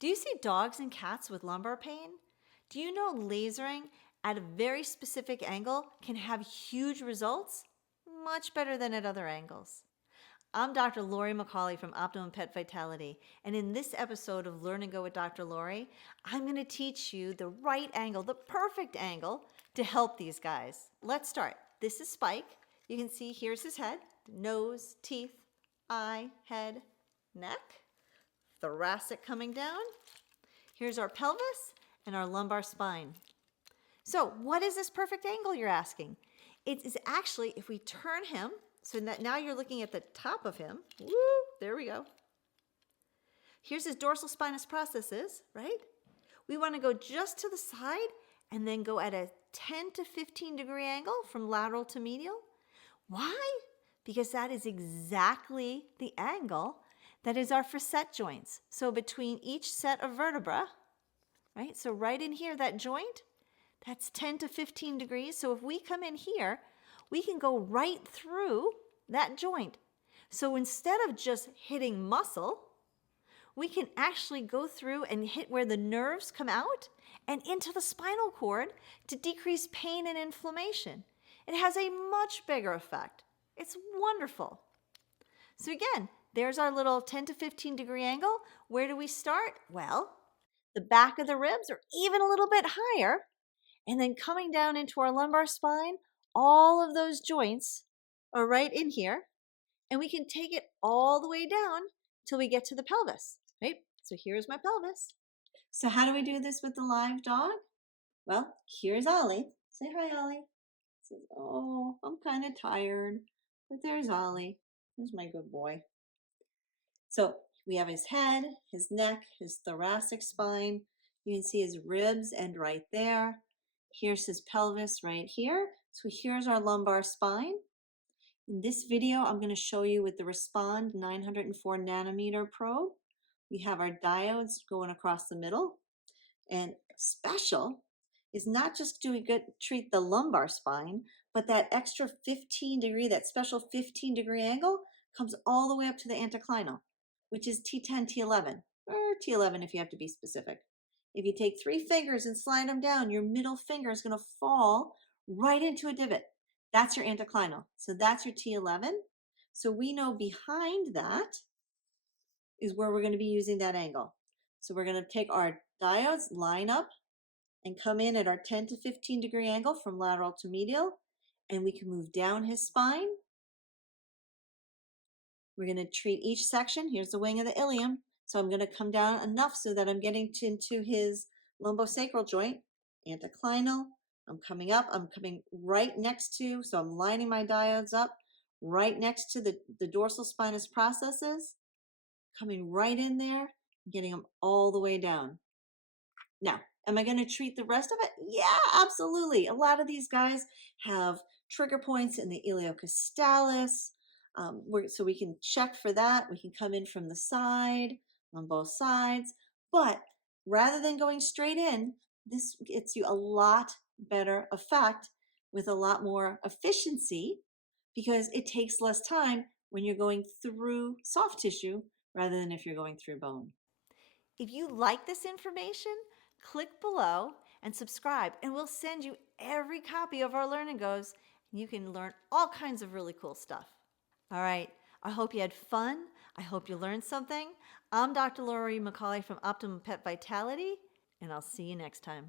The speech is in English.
Do you see dogs and cats with lumbar pain? Do you know lasering at a very specific angle can have huge results? Much better than at other angles. I'm Dr. Lori McCauley from Optimum Pet Vitality, and in this episode of Learn and Go with Dr. Lori, I'm going to teach you the right angle, the perfect angle to help these guys. Let's start. This is Spike. You can see here's his head, nose, teeth, eye, head, neck, thoracic coming down. Here's our pelvis and our lumbar spine. So what is this perfect angle, you're asking? It is actually, if we turn him, so now you're looking at the top of him. Woo, there we go. Here's his dorsal spinous processes, right? We want to go just to the side and then go at a 10 to 15 degree angle from lateral to medial. Why? Because that is exactly the angle that is our facet joints. So between each set of vertebra, right? So right in here, that joint, that's 10 to 15 degrees. So if we come in here, we can go right through that joint. So instead of just hitting muscle, we can actually go through and hit where the nerves come out and into the spinal cord to decrease pain and inflammation. It has a much bigger effect. It's wonderful. So again, there's our little 10 to 15 degree angle. Where do we start? Well, the back of the ribs are even a little bit higher. And then coming down into our lumbar spine, all of those joints are right in here. And we can take it all the way down till we get to the pelvis, right? So here's my pelvis. So how do we do this with the live dog? Well, here's Ollie. Say hi, Ollie. Says, oh, I'm kind of tired. But there's Ollie. There's my good boy. So we have his head, his neck, his thoracic spine. You can see his ribs end right there. Here's his pelvis right here. So here's our lumbar spine. In this video, I'm going to show you with the Respond 904 nanometer probe. We have our diodes going across the middle. And special is not just do we treat the lumbar spine, but that extra 15 degree, that special 15 degree angle comes all the way up to the anticlinal, which is T10, T11, or T11 if you have to be specific. If you take 3 fingers and slide them down, your middle finger is going to fall right into a divot. That's your anticlinal. So that's your T11. So we know behind that is where we're going to be using that angle. So we're going to take our diodes, line up, and come in at our 10 to 15 degree angle from lateral to medial. And we can move down his spine. We're going to treat each section. Here's the wing of the ilium. So I'm going to come down enough so that I'm getting into his lumbosacral joint, anticlinal. I'm coming up. I'm coming right next to, so I'm lining my diodes up right next to the dorsal spinous processes, coming right in there, getting them all the way down. Now, am I going to treat the rest of it? Yeah, absolutely. A lot of these guys have trigger points in the iliocostalis. So we can check for that. We can come in from the side, on both sides. But rather than going straight in, this gets you a lot better effect with a lot more efficiency because it takes less time when you're going through soft tissue rather than if you're going through bone. If you like this information, click below and subscribe, and we'll send you every copy of our Learn and Goes. You can learn all kinds of really cool stuff. All right, I hope you had fun. I hope you learned something. I'm Dr. Lori McCauley from Optimum Pet Vitality, and I'll see you next time.